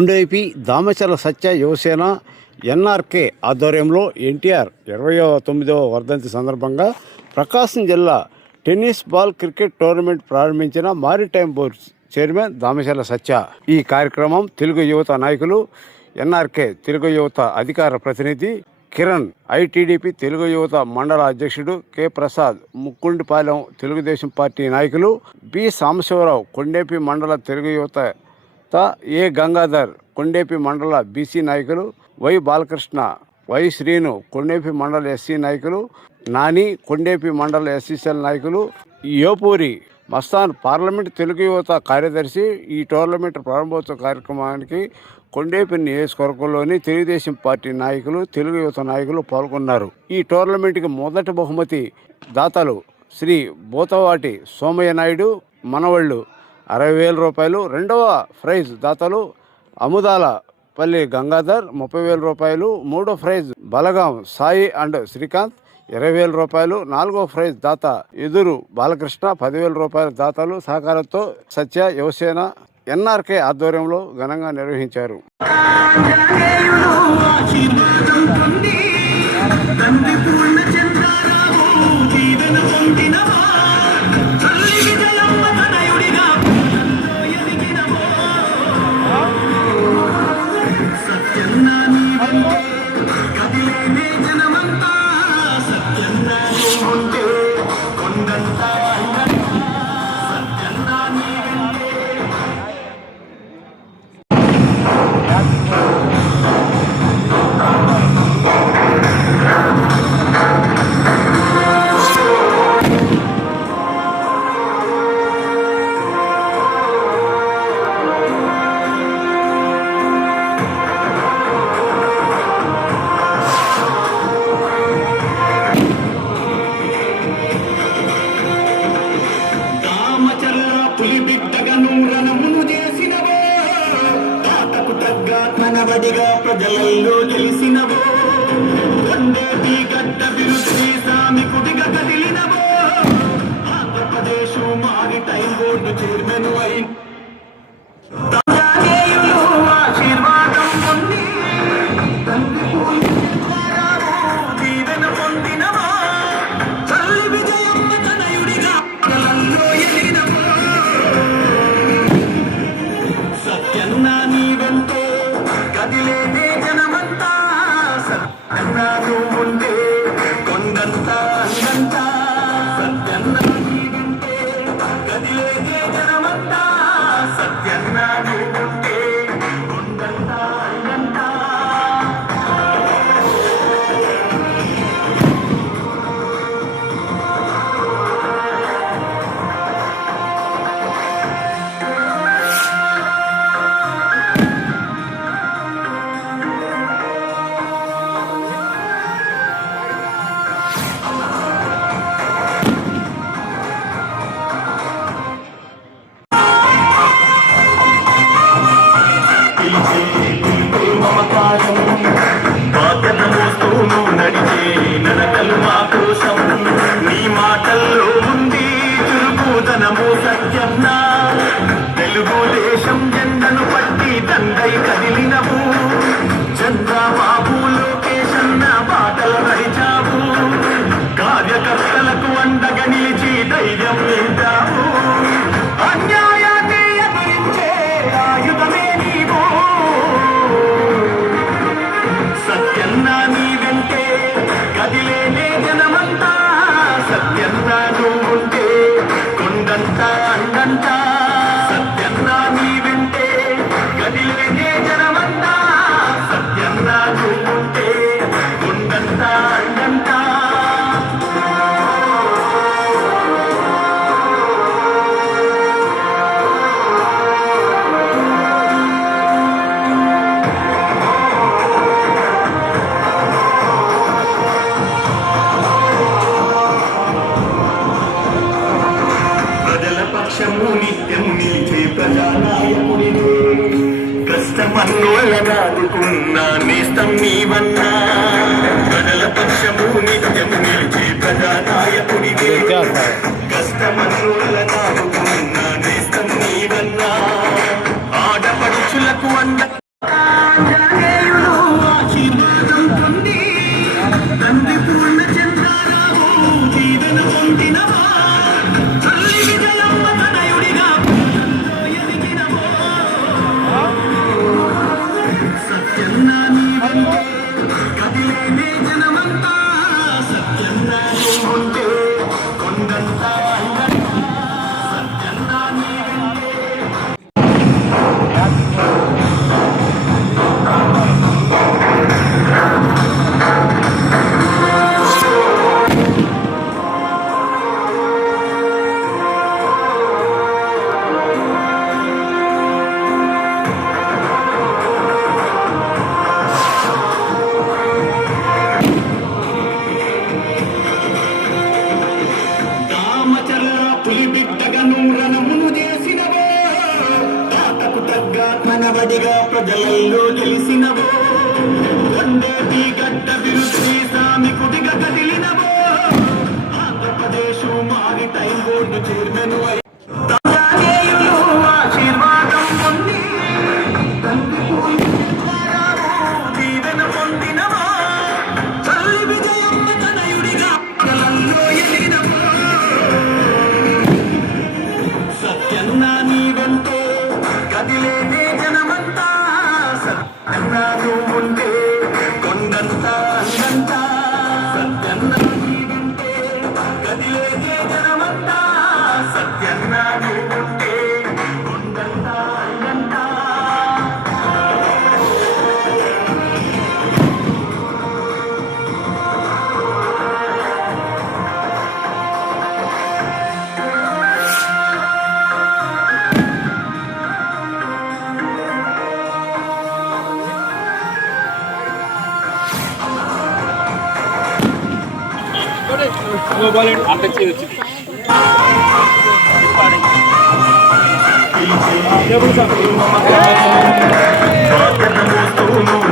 కొండైపి దామచల సత్య Yuvasena NRK ఆధ్వర్యంలో ఎన్టీఆర్ ఇరవయో తొమ్మిదవ వర్ధంతి సందర్భంగా ప్రకాశం జిల్లా టెన్నిస్ బాల్ క్రికెట్ టోర్నమెంట్ ప్రారంభించిన maritime board chairman Damachala Satya. ఈ కార్యక్రమం తెలుగు యువత నాయకులు ఎన్ఆర్కే తెలుగు యువత అధికార ప్రతినిధి కిరణ్ ఐటీడీపీ తెలుగు యువత మండల అధ్యక్షుడు కె ప్రసాద్ ముక్కుండిపాలెం తెలుగుదేశం పార్టీ నాయకులు బి సాంబశివరావు కొండేపి మండల తెలుగు యువత ఏ గంగాధర్ కొండేపి మండల బీసీ నాయకులు వై బాలకృష్ణ వై శ్రీను కొండేపి మండల ఎస్సీ నాయకులు నాని కొండేపి మండల ఎస్సీసీఎల్ నాయకులు యోపూరి మస్తాన్ పార్లమెంట్ తెలుగు యువత కార్యదర్శి ఈ టోర్నమెంట్ ప్రారంభోత్సవ కార్యక్రమానికి కొండేపి నియోజకవర్గంలోని తెలుగుదేశం పార్టీ నాయకులు తెలుగు యువత నాయకులు పాల్గొన్నారు. ఈ టోర్నమెంట్కి మొదటి బహుమతి దాతలు శ్రీ బోతవాటి సోమయ్య నాయుడు మనవళ్ళు అరవై వేల రూపాయలు. రెండవ ప్రైజ్ దాతలు అముదాల పల్లి గంగాధర్ ముప్పై వేల రూపాయలు. మూడో ప్రైజ్ బలగాం సాయి అండ్ శ్రీకాంత్ ఇరవై వేల రూపాయలు. నాలుగో ప్రైజ్ దాత ఎదురు బాలకృష్ణ పదివేల రూపాయల దాతలు. సహకారంతో సత్య యువసేన ఎన్ఆర్కే ఆధ్వర్యంలో ఘనంగా నిర్వహించారు. జీవన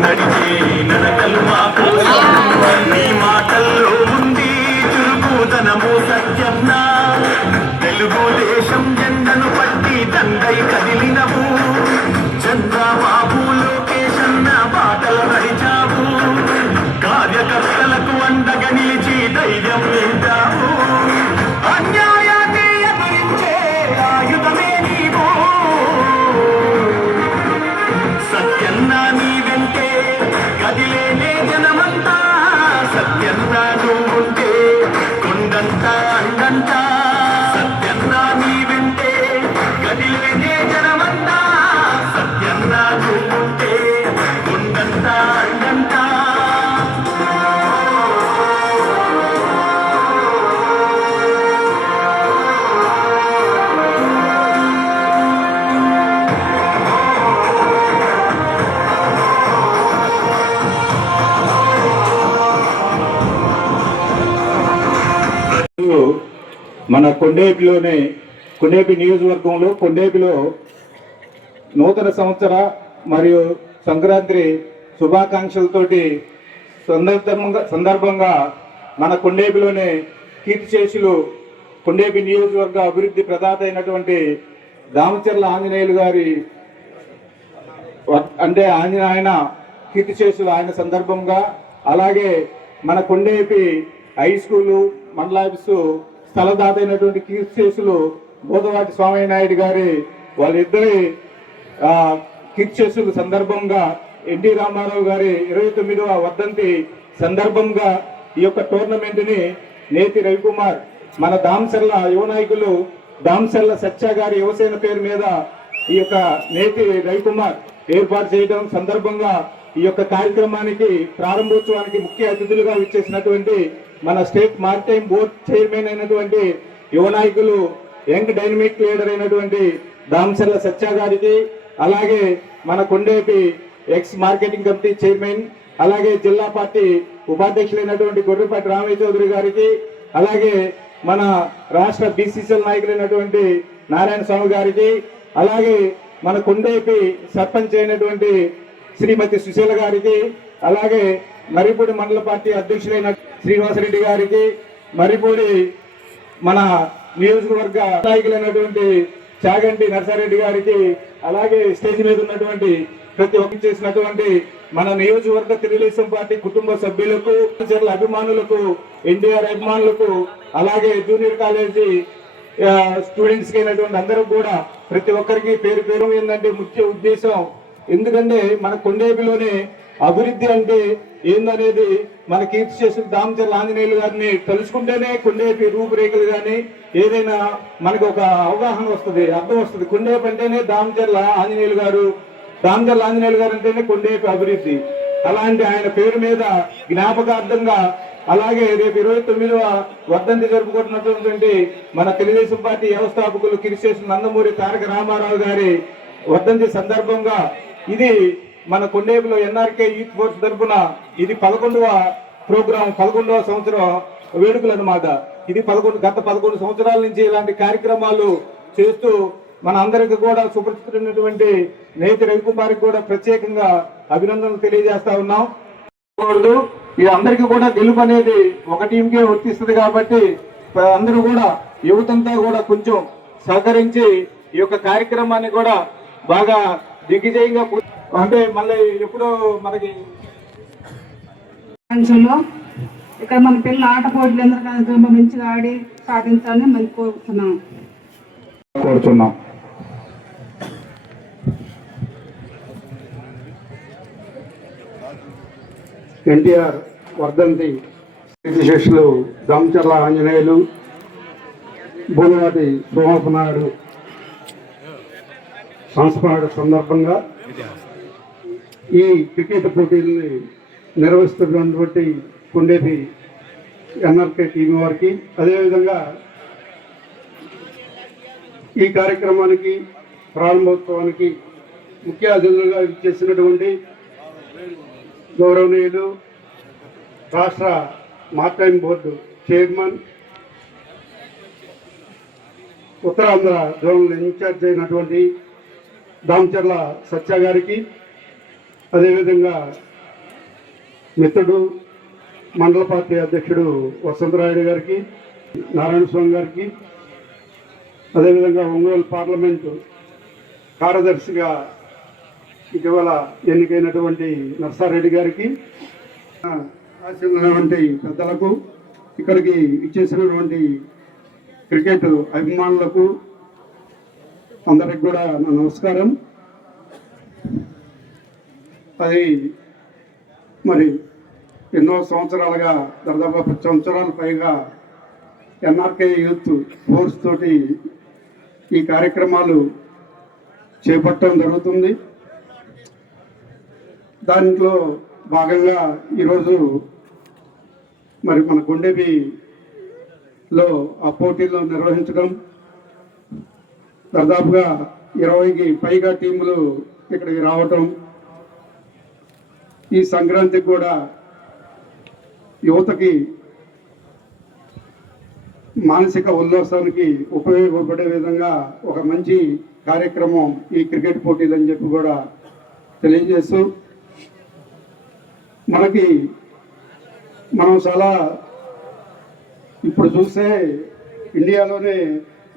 నడిచే నడకలు మాకు నీ మాటల్లో ఉంది చురుకుదనము సత్యంనా తెలుగుదేశం జెండను పట్టి దండై కదిలినవు చంద్రబాబు మన కొండేపిలోనే కొండేపి నియోజకవర్గంలో కొండేపిలో నూతన సంవత్సర మరియు సంక్రాంతి శుభాకాంక్షలతోటి సందర్భంగా సందర్భంగా మన కొండేపిలోనే కీర్తిశేషులు కొండేపి నియోజకవర్గ అభివృద్ధి ప్రదాత అయినటువంటి దామచర్ల ఆంజనేయులు గారి వ- అంటే ఆంజనేయన కీర్తిశేషులు ఆయన సందర్భంగా అలాగే మన కొండేపి హై స్కూలు మండలాఫీసు స్థలదాత అయినటువంటి కీర్తిశేషులు బోధవాటి స్వామి నాయుడు గారి వాళ్ళిద్దరి ఆ, కీర్తిశేషుల సందర్భంగా ఎన్టీ రామారావు గారి ఇరవై తొమ్మిదవ వర్ధంతి సందర్భంగా ఈ యొక్క టోర్నమెంట్ని నేతి రవికుమార్ మన దాంసర్ల యువ నాయకులు దామసర్ల సత్య గారి యువసేన పేరు మీద ఈ యొక్క నేతి రవికుమార్ ఏర్పాటు చేయడం సందర్భంగా ఈ యొక్క కార్యక్రమానికి ప్రారంభోత్సవానికి ముఖ్య అతిథులుగా విచ్చేసినటువంటి మన స్టేట్ మారిటైమ్ బోర్డ్ చైర్మన్ అయినటువంటి యువనాయకులు యంగ్ డైనమిక్ లీడర్ అయినటువంటి దామసర్ల సత్య గారికి అలాగే మన Kondepi ex marketing committee chairman అలాగే జిల్లా పార్టీ ఉపాధ్యక్షులైనటువంటి గొర్రెపాటి రామయ్య చౌదరి గారికి అలాగే మన రాష్ట్ర బీసీసీఎల్ నాయకులైనటువంటి నారాయణ స్వామి గారికి అలాగే మన కొండేపి సర్పంచ్ అయినటువంటి శ్రీమతి సుశీల గారికి అలాగే మరిపూడి మండల పార్టీ అధ్యక్షులైన శ్రీనివాసరెడ్డి గారికి మరిపూడి మన నియోజకవర్గ నాయకులైనటువంటి చాగంటి నర్సారెడ్డి గారికి అలాగే స్టేజ్ మీద ఉన్నటువంటి ప్రతి ఒక్కరు చేసినటువంటి మన నియోజకవర్గ తెలుగుదేశం పార్టీ కుటుంబ సభ్యులకు టీచర్ల అభిమానులకు ఎన్టీఆర్ అభిమానులకు అలాగే జూనియర్ కాలేజీ స్టూడెంట్స్ అయినటువంటి అందరూ కూడా ప్రతి ఒక్కరికి పేరు పేరు ఏంటంటే ముఖ్య ఉద్దేశం. ఎందుకంటే మన కొండేపిలోనే అభివృద్ధి అంటే ఏందనేది మన కీర్తి చేసిన దామచర్ల ఆంజనేయులు గారిని తలుచుకుంటేనే కుండేపి రూపురేఖలు కానీ ఏదైనా మనకు ఒక అవగాహన వస్తుంది అర్థం వస్తుంది. కొండేపి అంటేనే దామచర్ల ఆంజనేయులు గారు దామచర్ల ఆంజనేయులు గారు అంటేనే కొండేపి అభివృద్ధి. అలాంటి ఆయన పేరు మీద జ్ఞాపకార్థంగా అలాగే రేపు ఇరవై తొమ్మిదవ వర్ధంతి జరుపుకుంటున్నటువంటి మన తెలుగుదేశం పార్టీ వ్యవస్థాపకులు కిరిశేషు నందమూరి తారక రామారావు గారి వర్ధంతి సందర్భంగా ఇది మన కొండేపులో ఎన్ఆర్కే యూత్ ఫోర్స్ తరఫున ఇది పదకొండవ ప్రోగ్రాం పదకొండవ సంవత్సరం వేడుకలు అనమాట ఇది పదకొండు గత పదకొండు సంవత్సరాల నుంచి ఇలాంటి కార్యక్రమాలు చేస్తూ మన అందరికి కూడా సుపరిచితున్నటువంటి నేత రవికుమార్కి కూడా ప్రత్యేకంగా అభినందనలు తెలియజేస్తా ఉన్నాం. ఇది అందరికీ కూడా గెలుపు అనేది ఒక టీంకే వర్తిస్తుంది కాబట్టి అందరూ కూడా యువతంతా కూడా కొంచెం సహకరించి ఈ యొక్క కార్యక్రమాన్ని కూడా బాగా దిగ్విజయంగా అంటే మళ్ళీ ఎప్పుడో మనకి ఇక్కడ మన పిల్లల ఆట పోటీలు ఎందుకు మంచిగా ఆడి సాధించాలని మనం కోరుతున్నాం. కోరుతున్నాం. ఎన్టీఆర్ వర్ధంతి శిష్యులు దామచర్ల ఆంజనేయులు భూమివాటి సోమపనాయుడు సంస్మరణ సందర్భంగా ఈ క్రికెట్ పోటీల్ని నిర్వహిస్తున్నటువంటి కొండేపి ఎన్ఆర్కే టీం వారికి. అదేవిధంగా ఈ కార్యక్రమానికి ప్రారంభోత్సవానికి ముఖ్య అతిథులుగా చేసినటువంటి గౌరవనీయులు రాష్ట్ర maritime board chairman Uttarandhra zonal incharge అయినటువంటి దామచర్ల సత్య గారికి అదేవిధంగా మిత్రుడు మండల పార్టీ అధ్యక్షుడు వసంతరాయుడు గారికి నారాయణ స్వామి గారికి అదేవిధంగా ఒంగోలు పార్లమెంటు కార్యదర్శిగా ఇటీవల ఎన్నికైనటువంటి నర్సారెడ్డి గారికి ఆ, పెద్దలకు ఇక్కడికి ఇచ్చేసినటువంటి క్రికెట్ అభిమానులకు అందరికి కూడా నా నమస్కారం. అది మరి ఎన్నో సంవత్సరాలుగా దాదాపు పది సంవత్సరాల పైగా ఎన్ఆర్కే యూత్ ఫోర్స్ తోటి ఈ కార్యక్రమాలు చేపట్టడం జరుగుతుంది. దాంట్లో భాగంగా ఈరోజు మరి మన గుండెబిలో ఆ పోటీలు నిర్వహించడం దాదాపుగా ఇరవైకి పైగా టీములు ఇక్కడికి రావటం ఈ సంక్రాంతికి కూడా యువతకి మానసిక ఉల్లాసానికి ఉపయోగపడే విధంగా ఒక మంచి కార్యక్రమం ఈ క్రికెట్ పోటీలు అని చెప్పి కూడా తెలియజేస్తూ మనకి మనం చాలా ఇప్పుడు చూస్తే ఇండియాలోనే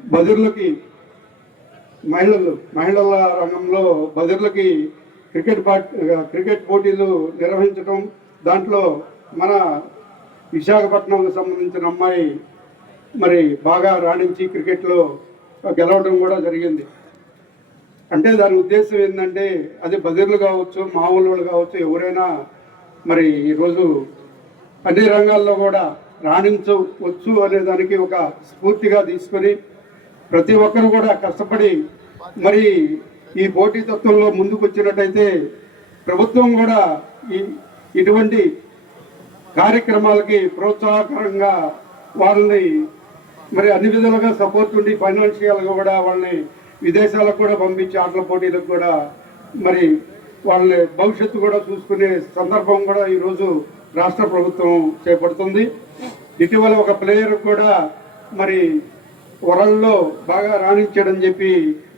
బదిర్లకి మహిళలు మహిళల రంగంలో బదిర్లకి క్రికెట్ క్రికెట్ పోటీలు నిర్వహించడం దాంట్లో మన విశాఖపట్నంకు సంబంధించిన అమ్మాయి మరి బాగా రాణించి క్రికెట్లో గెలవడం కూడా జరిగింది. అంటే దాని ఉద్దేశం ఏంటంటే అది బదిర్లు కావచ్చు మామూలు వాళ్ళు కావచ్చు ఎవరైనా మరి ఈరోజు అన్ని రంగాల్లో కూడా రాణించవచ్చు అనే దానికి ఒక స్ఫూర్తిగా తీసుకొని ప్రతి ఒక్కరు కూడా కష్టపడి మరి ఈ పోటీతత్వంలో ముందుకు వచ్చినట్టయితే ప్రభుత్వం కూడా ఈ ఇటువంటి కార్యక్రమాలకి ప్రోత్సాహకరంగా వాళ్ళని మరి అన్ని విధాలుగా సపోర్ట్ ఉండి ఫైనాన్షియల్గా కూడా వాళ్ళని విదేశాలకు కూడా పంపించి ఆటల పోటీలకు కూడా మరి వాళ్ళ భవిష్యత్తు కూడా చూసుకునే సందర్భం కూడా ఈరోజు రాష్ట్ర ప్రభుత్వం చేపడుతుంది. ఇటీవల ఒక ప్లేయర్ కూడా మరి వరల్డ్లో బాగా రాణించాడని చెప్పి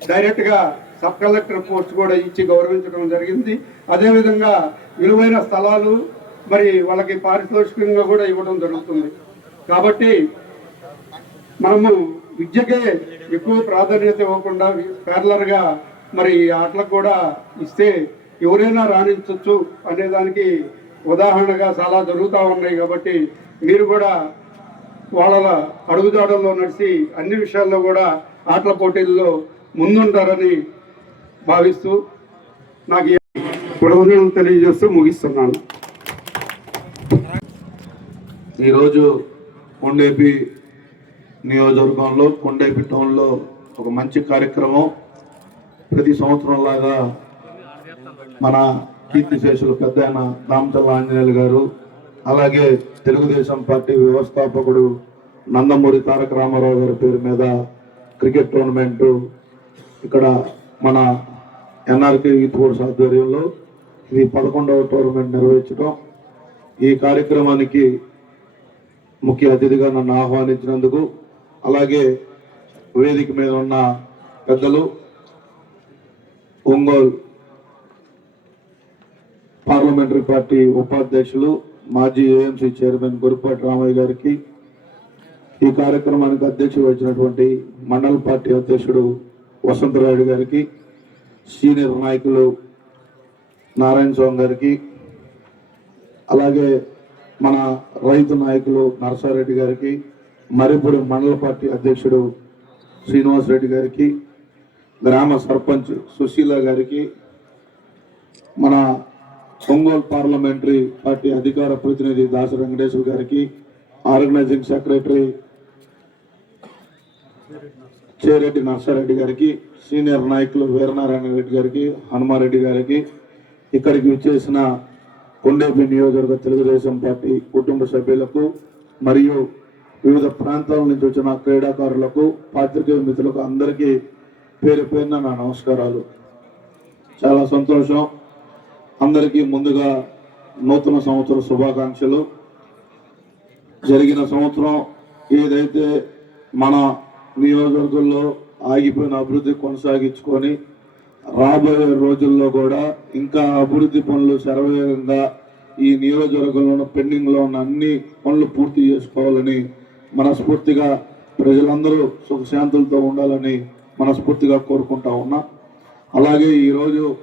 డైరెక్ట్గా సబ్ కలెక్టర్ పోస్ట్ కూడా ఇచ్చి గౌరవించడం జరిగింది. అదేవిధంగా విలువైన స్థలాలు మరి వాళ్ళకి పారితోషికంగా కూడా ఇవ్వడం జరుగుతుంది. కాబట్టి మనము విద్యకే ఎక్కువ ప్రాధాన్యత ఇవ్వకుండా ప్యారలర్గా మరి ఈ ఆటలకు కూడా ఇస్తే ఎవరైనా రాణించవచ్చు అనే దానికి ఉదాహరణగా చాలా జరుగుతూ ఉన్నాయి కాబట్టి మీరు కూడా వాళ్ళ అడుగుజాడల్లో నడిచి అన్ని విషయాల్లో కూడా ఆటల పోటీల్లో ముందుంటారని భావిస్తూ నాకు ఈ కృతజ్ఞతలు తెలియజేస్తూ ముగిస్తున్నాను. ఈరోజు కొండేపి నియోజకవర్గంలో కొండేపి టౌన్లో ఒక మంచి కార్యక్రమం ప్రతి సంవత్సరం లాగా మన కీర్తిశేషులు పెద్ద ఆయన రామచల్ల ఆంజనేయులు గారు అలాగే తెలుగుదేశం పార్టీ వ్యవస్థాపకుడు నందమూరి తారక రామారావు గారి పేరు మీద క్రికెట్ టోర్నమెంటు ఇక్కడ మన ఎన్ఆర్కే యూత్ ఫోర్స్ ఆధ్వర్యంలో ఇది పదకొండవ టోర్నమెంట్ నిర్వహించడం ఈ కార్యక్రమానికి ముఖ్య అతిథిగా నన్ను ఆహ్వానించినందుకు అలాగే వేదిక మీద ఉన్న పెద్దలు ఒంగోలు పార్లమెంటరీ పార్టీ ఉపాధ్యక్షులు మాజీ ఏఎంసీ చైర్మన్ గురుపాటి రామయ్య గారికి ఈ కార్యక్రమానికి అధ్యక్షుడు వచ్చినటువంటి మండల పార్టీ అధ్యక్షుడు వసంతరాయుడు గారికి సీనియర్ నాయకులు నారాయణ స్వామి గారికి అలాగే మన రైతు నాయకులు నరసారెడ్డి గారికి మరిపూడి మండల పార్టీ అధ్యక్షుడు శ్రీనివాస్ రెడ్డి గారికి గ్రామ సర్పంచ్ సుశీల గారికి మన ఒంగోలు పార్లమెంటరీ పార్టీ అధికార ప్రతినిధి దాస వెంకటేశ్వర గారికి ఆర్గనైజింగ్ సెక్రటరీ చేరెడ్డి నర్సారెడ్డి గారికి సీనియర్ నాయకులు వీరనారాయణ రెడ్డి గారికి హనుమారెడ్డి గారికి ఇక్కడికి విచ్చేసిన కొండేపి నియోజకవర్గ తెలుగుదేశం పార్టీ కుటుంబ సభ్యులకు మరియు వివిధ ప్రాంతాల నుంచి వచ్చిన క్రీడాకారులకు పాత్రికేయ మిత్రులకు అందరికీ పేరు పేరున నా నమస్కారాలు. చాలా సంతోషం. అందరికీ ముందుగా నూతన సంవత్సర శుభాకాంక్షలు. జరిగిన సంవత్సరం ఏదైతే మన నియోజకవర్గంలో ఆగిపోయిన అభివృద్ధి కొనసాగించుకొని రాబోయే రోజుల్లో కూడా ఇంకా అభివృద్ధి పనులు శరవేగంగా ఈ నియోజకవర్గంలో ఉన్న పెండింగ్లో ఉన్న అన్ని పనులు పూర్తి చేసుకోవాలని మనస్ఫూర్తిగా ప్రజలందరూ సుఖశాంతులతో ఉండాలని మనస్ఫూర్తిగా కోరుకుంటా ఉన్నా. అలాగే ఈరోజు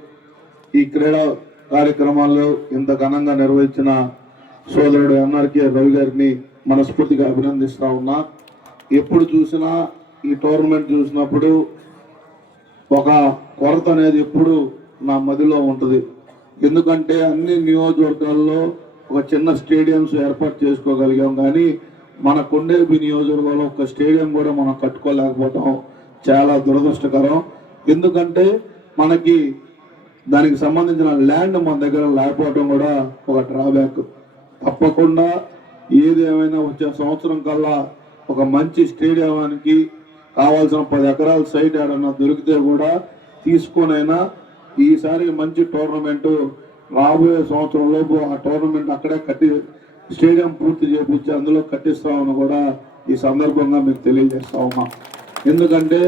ఈ క్రీడా కార్యక్రమాల్లో ఇంత ఘనంగా నిర్వహించిన సోదరుడు ఎన్ఆర్కే రవి గారిని మనస్ఫూర్తిగా అభినందిస్తా ఉన్నా. ఎప్పుడు చూసినా ఈ టోర్నమెంట్ చూసినప్పుడు ఒక కొరత అనేది ఎప్పుడు నా మదిలో ఉంటుంది. ఎందుకంటే అన్ని నియోజకవర్గాల్లో ఒక చిన్న స్టేడియంస్ ఏర్పాటు చేసుకోగలిగాం కానీ మన కొండేపి నియోజకవర్గంలో ఒక స్టేడియం కూడా మనం కట్టుకోలేకపోవటం చాలా దురదృష్టకరం. ఎందుకంటే మనకి దానికి సంబంధించిన ల్యాండ్ మన దగ్గర లేకపోవటం కూడా ఒక డ్రాబ్యాక్. తప్పకుండా ఏది ఏమైనా వచ్చే సంవత్సరం కల్లా ఒక మంచి స్టేడియానికి కావాల్సిన పది ఎకరాల సైట్ ఏడన్నా దొరికితే కూడా తీసుకొనైనా ఈసారి మంచి టోర్నమెంట్ రాబోయే సంవత్సరంలోపు ఆ టోర్నమెంట్ అక్కడే కట్టి స్టేడియం పూర్తి చేపించి అందులో కట్టిస్తామని కూడా ఈ సందర్భంగా మీకు తెలియజేస్తా ఉన్నా. ఎందుకంటే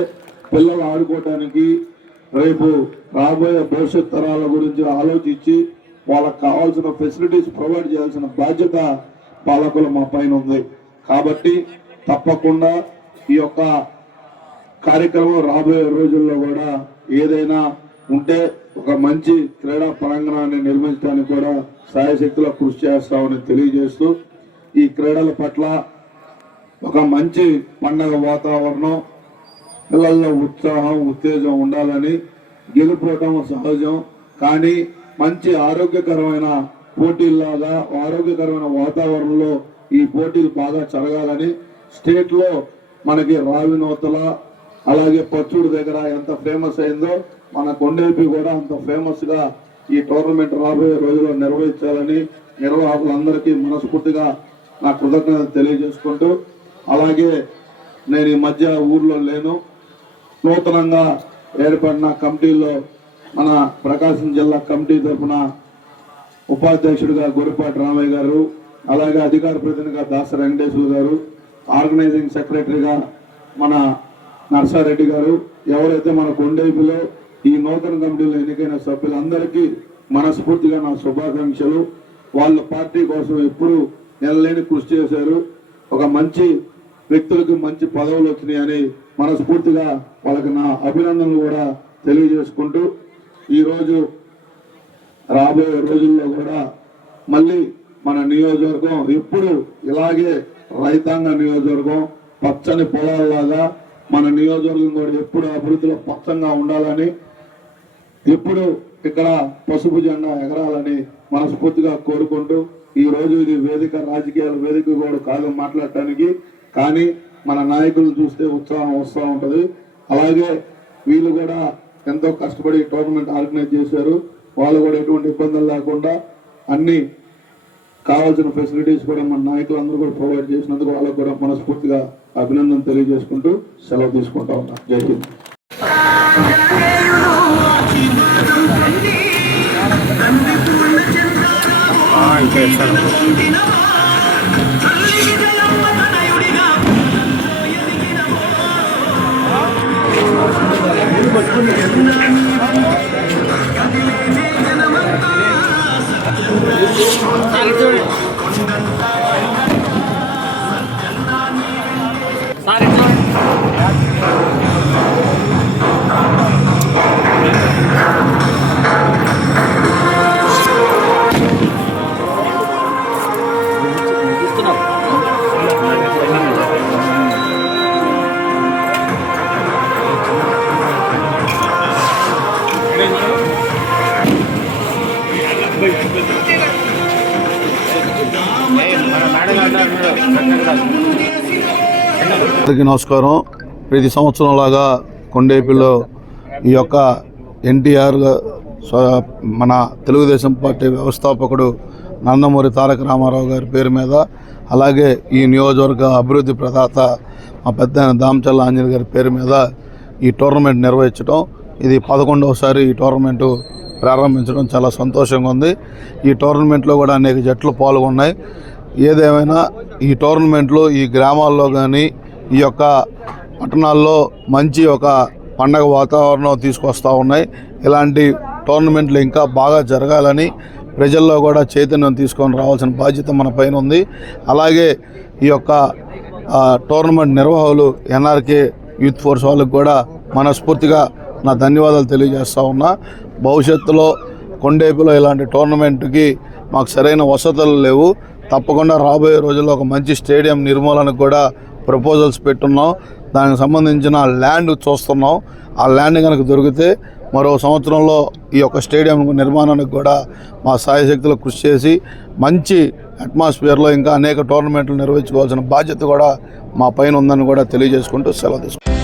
పిల్లలు ఆడుకోవడానికి రేపు రాబోయే భవిష్యత్ తరాల గురించి ఆలోచించి వాళ్ళకి కావాల్సిన ఫెసిలిటీస్ ప్రొవైడ్ చేయాల్సిన బాధ్యత పాలకులు మా పైన ఉంది. కాబట్టి తప్పకుండా ఈ యొక్క కార్యక్రమం రాబోయే రోజుల్లో కూడా ఏదైనా ఉంటే ఒక మంచి క్రీడా ప్రాంగణాన్ని నిర్మించడానికి కూడా సాయశక్తిలో కృషి చేస్తామని తెలియజేస్తూ ఈ క్రీడల పట్ల ఒక మంచి పండగ వాతావరణం పిల్లల్లో ఉత్సాహం ఉత్తేజం ఉండాలని గెలుపోవటం సహజం. కానీ మంచి ఆరోగ్యకరమైన పోటీల్లాగా ఆరోగ్యకరమైన వాతావరణంలో ఈ పోటీలు బాగా జరగాలని స్టేట్లో మనకి రావి నూతల అలాగే పచ్చూరు దగ్గర ఎంత ఫేమస్ అయిందో మన కొండేపి కూడా అంత ఫేమస్గా ఈ టోర్నమెంట్ రాబోయే రోజుల్లో నిర్వహించాలని నిర్వాహకులందరికీ మనస్ఫూర్తిగా నా కృతజ్ఞత తెలియజేసుకుంటూ అలాగే నేను ఈ మధ్య ఊర్లో లేను. నూతనంగా ఏర్పడిన కమిటీలో మన ప్రకాశం జిల్లా కమిటీ తరఫున ఉపాధ్యక్షుడిగా గురిపాటి రామయ్య గారు అలాగే అధికార ప్రతినిధిగా దాస వెంకటేశ్వర గారు ఆర్గనైజింగ్ సెక్రటరీగా మన నర్సారెడ్డి గారు ఎవరైతే మన కొండైపులో ఈ నూతన కమిటీలో ఎన్నికైన సభ్యులందరికీ మనస్ఫూర్తిగా నా శుభాకాంక్షలు. వాళ్ళ పార్టీ కోసం ఎప్పుడు నెలలేని కృషి చేశారు. ఒక మంచి వ్యక్తులకు మంచి పదవులు వచ్చినాయని మనస్ఫూర్తిగా వాళ్ళకి నా అభినందనలు కూడా తెలియజేసుకుంటూ ఈరోజు రాబోయే రోజుల్లో కూడా మళ్ళీ మన నియోజకవర్గం ఎప్పుడు ఇలాగే రైతాంగ నియోజకవర్గం పచ్చని పొలాల్లాగా మన నియోజకవర్గం కూడా ఎప్పుడు అభివృద్ధిలో పచ్చంగా ఉండాలని ఎప్పుడు ఇక్కడ పసుపు జెండా ఎగరాలని మనస్ఫూర్తిగా కోరుకుంటూ ఈ రోజు ఇది వేదిక రాజకీయాల వేదిక కూడా కాదు మాట్లాడటానికి. కానీ మన నాయకులను చూస్తే ఉత్సాహం వస్తూ ఉంటుంది. అలాగే వీళ్ళు కూడా ఎంతో కష్టపడి టోర్నమెంట్ ఆర్గనైజ్ చేశారు. వాళ్ళు కూడా ఎటువంటి ఇబ్బందులు లేకుండా అన్ని కావాల్సిన ఫెసిలిటీస్ కూడా మన నాయకులందరూ కూడా ప్రొవైడ్ చేసినందుకు వాళ్ళకు కూడా మనస్ఫూర్తిగా అభినందన తెలియజేసుకుంటూ సెలవు తీసుకుంటా ఉన్నాం. జై హింద్. పట్టుకుని 아, 이들 అందరికీ నమస్కారం. ప్రతి సంవత్సరం లాగా కొండేపిలో ఈ యొక్క ఎన్టీఆర్ మన తెలుగుదేశం పార్టీ వ్యవస్థాపకుడు నందమూరి తారక రామారావు గారి పేరు మీద అలాగే ఈ నియోజకవర్గ అభివృద్ధి ప్రదాత మా పెద్ద దామచల్ల ఆంజనేయ గారి పేరు మీద ఈ టోర్నమెంట్ నిర్వహించడం ఇది పదకొండవసారి ఈ టోర్నమెంటు ప్రారంభించడం చాలా సంతోషంగా ఉంది. ఈ టోర్నమెంట్లో కూడా అనేక జట్లు పాల్గొన్నాయి. ఏదేమైనా ఈ టోర్నమెంట్లో ఈ గ్రామాల్లో కానీ ఈ యొక్క పట్టణాల్లో మంచి ఒక పండగ వాతావరణం తీసుకొస్తూ ఉన్నాయి. ఇలాంటి టోర్నమెంట్లు ఇంకా బాగా జరగాలని ప్రజల్లో కూడా చైతన్యం తీసుకొని రావాల్సిన బాధ్యత మన పైన ఉంది. అలాగే ఈ యొక్క టోర్నమెంట్ నిర్వాహకులు ఎన్ఆర్కే యూత్ ఫోర్స్ వాళ్ళకి కూడా మనస్ఫూర్తిగా నా ధన్యవాదాలు తెలియజేస్తూ ఉన్నా. భవిష్యత్తులో కొండేపులో ఇలాంటి టోర్నమెంట్కి మాకు సరైన వసతులు లేవు. తప్పకుండా రాబోయే రోజుల్లో ఒక మంచి స్టేడియం నిర్మూలనకు కూడా ప్రపోజల్స్ పెట్టున్నాం. దానికి సంబంధించిన ల్యాండ్ చూస్తున్నాం. ఆ ల్యాండ్ కనుక దొరికితే మరో సంవత్సరంలో ఈ యొక్క స్టేడియం నిర్మాణానికి కూడా మా సాయశక్తులు కృషి చేసి మంచి అట్మాస్ఫియర్లో ఇంకా అనేక టోర్నమెంట్లు నిర్వహించుకోవాల్సిన బాధ్యత కూడా మా పైన ఉందని కూడా తెలియజేసుకుంటూ సెలవు తీసుకుంటాం